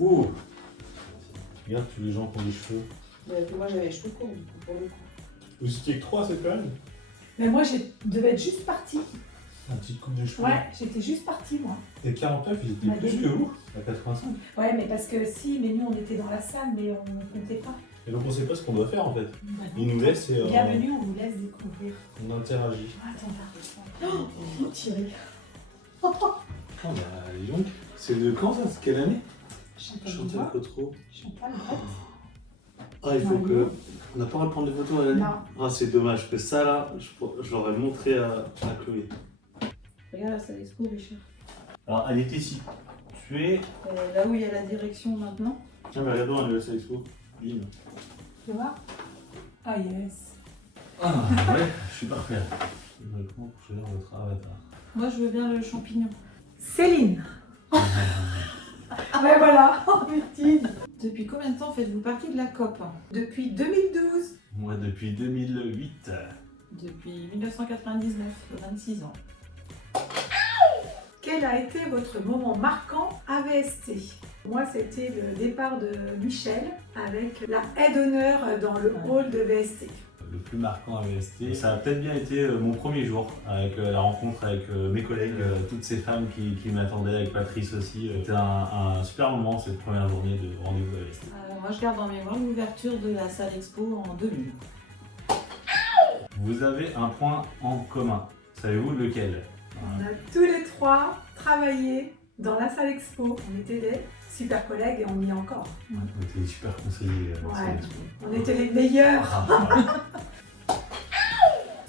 Ouh. Regarde tous les gens qui ont des cheveux. Moi j'avais les cheveux courts du coup, pour le coup. Vous étiez que 3 cette période? Mais moi, je devais être juste partie. Un petit coupe de cheveux. Ouais, j'étais juste partie, moi. Et 49, ils étaient Ma plus demi. que vous, à 85. Ouais, mais parce que si, mais nous, on était dans la salle, mais on ne comptait pas. Et donc on sait pas ce qu'on doit faire en fait. Bah, Ils nous laissent et bienvenue, on vous laisse découvrir. on interagit. Attends, oh, Thierry. Oh bah dis donc. C'est de quand ça? C'est quelle année? Chantal Chantal Dubois. Cotreau. Chantal, Brett. Ah, il faut Ouais. que. On n'a pas le droit de prendre des photos à l'année. Non. Ah, c'est dommage que ça là, je l'aurais montré à Chloé. Regarde la salle expo, Richard. Alors, elle était située. Là où il y a la direction maintenant. Tiens, mais regardons, elle est à la expo. Bim. Tu vois? Ah, yes. Ah, ouais, je suis parfait. Je vais prendre pour choisir votre avatar. Moi je veux bien le champignon. Céline. Ouais, voilà. Oh, putain. Depuis combien de temps faites-vous partie de la COP? Depuis 2012. Moi, depuis 2008. Depuis 1999, 26 ans. Quel a été votre moment marquant AVST? Moi, c'était le départ de Michel avec la aide d'honneur dans le hall de VST. Le plus marquant à VST, ça a peut-être bien été mon premier jour, avec la rencontre avec mes collègues, toutes ces femmes qui m'attendaient, avec Patrice aussi. C'était un super moment cette première journée de rendez-vous à VST. Moi je garde en mémoire l'ouverture de la salle expo en 2000. Vous avez un point en commun. Savez-vous lequel? On a tous les trois travaillé dans la salle expo. On était des super collègues et on y est encore. On était des super conseillers. Ouais. On était les meilleurs.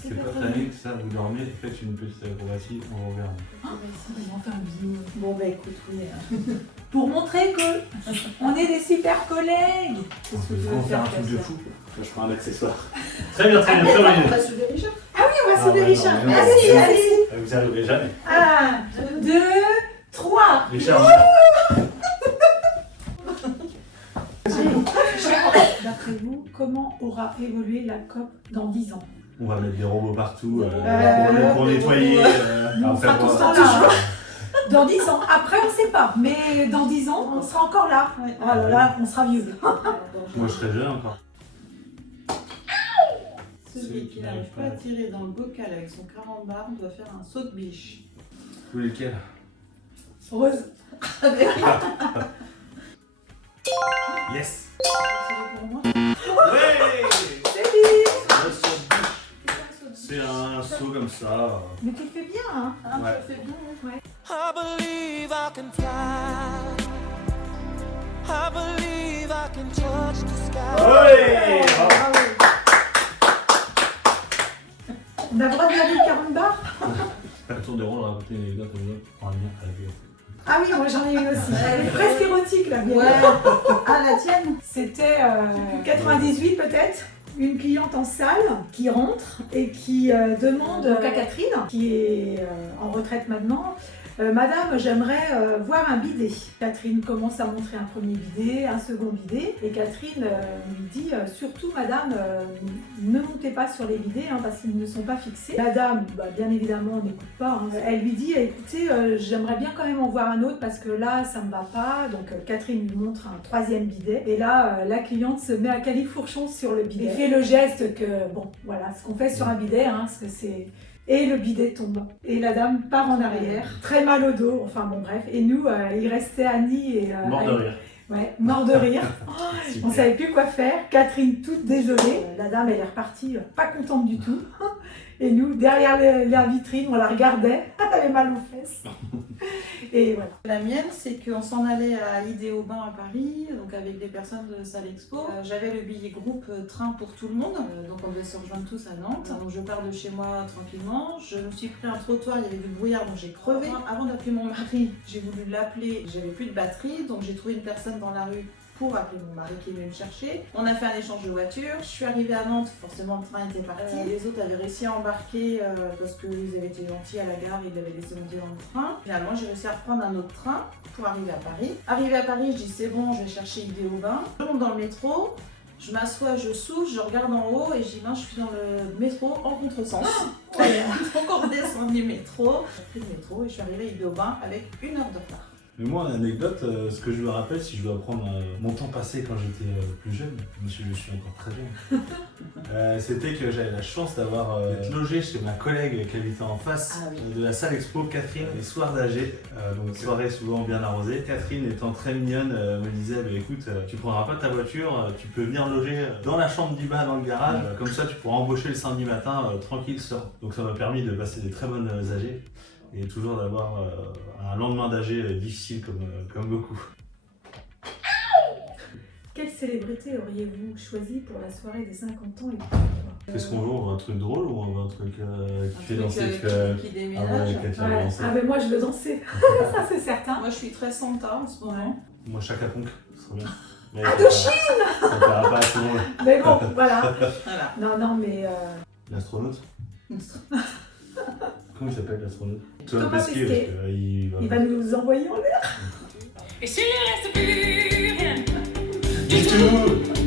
C'est pas très que ça, vous dormez, faites une petite acrobatie, on vous regarde. On va faire un bisou. Bon bah écoute, oui. Pour montrer que on est des super collègues. Qu'est-ce que tu veux faire, Katia? Je prends un accessoire. Très bien, très bien, très On bien. va soulever Richard. Ah oui, on va sauver non, Richard. mais non, Allez, allez. Vous n'y arriverez jamais. 1, 2, 3. Richard, D'après vous, comment aura évolué la COP dans 10 ans? on va mettre des robots partout pour Euh, nettoyer. Nous, on fera tout ça toujours. Dans 10 ans. Après, on ne sait pas. Mais dans 10 ans, on sera encore là. Ouais. Oh là là, on sera vieux. Moi, je serais jeune encore. Celui qui n'arrive pas à tirer dans le bocal avec son carambar doit faire un saut de biche. Vous voulez lequel? Rose. Yes. C'est pour moi. Ouais. C'est un saut comme ça. Mais tu le fais bien, hein? Ouais. Ça fait bien, ouais. I believe I can fly. I believe I can touch the sky. Ouais. On a le droit de laver le carambar? À tour de rôle, on va raconter une anecdote en lien avec Ah oui, moi j'en ai une aussi. Elle est presque érotique, la mienne. Ouais. Ah la tienne? C'était 98 peut-être. Une cliente en salle qui rentre et qui demande à Catherine, qui est en retraite maintenant, Madame, j'aimerais voir un bidet. Catherine commence à montrer un premier bidet, un second bidet, et Catherine lui dit surtout Madame, ne montez pas sur les bidets hein, parce qu'ils ne sont pas fixés. Madame, bien évidemment, n'écoute pas. Hein. Elle lui dit écoutez, j'aimerais bien quand même en voir un autre parce que là, ça ne me va pas. Donc Catherine lui montre un troisième bidet, et là, la cliente se met à califourchon sur le bidet. Elle fait le geste que, bon, voilà, ce qu'on fait sur un bidet, hein, parce que c'est... Et le bidet tombe. Et la dame part en arrière, très mal au dos, enfin bon bref. Et nous, il restait Annie et... mort de rire. Ouais, mort de rire. On ne savait plus quoi faire. Catherine toute désolée. La dame, elle est repartie pas contente du tout. Et nous, derrière la vitrine, on la regardait. Elle avait mal aux fesses. Et voilà. La mienne, c'est qu'on s'en allait à Idéaubin à Paris, donc avec des personnes de salle expo. J'avais le billet groupe train pour tout le monde, donc on devait se rejoindre tous à Nantes. Donc je pars de chez moi tranquillement. Je me suis pris un trottoir, il y avait du brouillard, donc j'ai crevé. Avant d'appeler mon mari, j'ai voulu l'appeler, j'avais plus de batterie, donc j'ai trouvé une personne dans la rue pour appeler mon mari qui est venu me chercher. On a fait un échange de voitures. Je suis arrivée à Nantes, forcément le train était parti. Les autres avaient réussi à embarquer parce qu'ils avaient été gentils à la gare, ils l'avaient laissé monter dans le train. Finalement, j'ai réussi à reprendre un autre train pour arriver à Paris. Arrivé à Paris, je dis c'est bon, je vais chercher Idéaubin. Je monte dans le métro, je m'assois, je souffle, je regarde en haut et je dis je suis dans le métro en contresens. Donc on redescend du métro. J'ai pris le métro et je suis arrivée à Idéaubin avec 1 heure de retard. Mais moi, en anecdote, ce que je me rappelle, si je dois prendre mon temps passé quand j'étais plus jeune, parce que je suis encore très jeune, c'était que j'avais la chance d'être logé chez ma collègue qui habitait en face de la salle expo, Catherine, les soirs d'AG, donc soirée souvent bien arrosée. Catherine étant très mignonne, me disait bah, écoute, tu prendras pas ta voiture, tu peux venir loger dans la chambre du bas dans le garage, comme ça tu pourras embaucher le samedi matin tranquille serein. Donc ça m'a permis de passer des très bonnes AG. Et toujours d'avoir un lendemain d'AG difficile comme beaucoup. Quelle célébrité auriez-vous choisi pour la soirée des 50 ans et pourquoi? Qu'est-ce qu'on veut? On veut un truc drôle ou on veut un truc qui fait danser qui déménage. Ah mais moi je veux danser, ça c'est certain. Moi je suis très Santa en ce moment. Moi Chaka Ponk, ce serait bien. Mais Indochine. Ça plaira pas à tout le monde. Mais bon, voilà. Voilà. Non mais... L'astronaute? Comment il s'appelle l'astronaute? Thomas Pesquet. Parce que, il va nous envoyer en l'air. Et s'il ne reste plus rien du tout.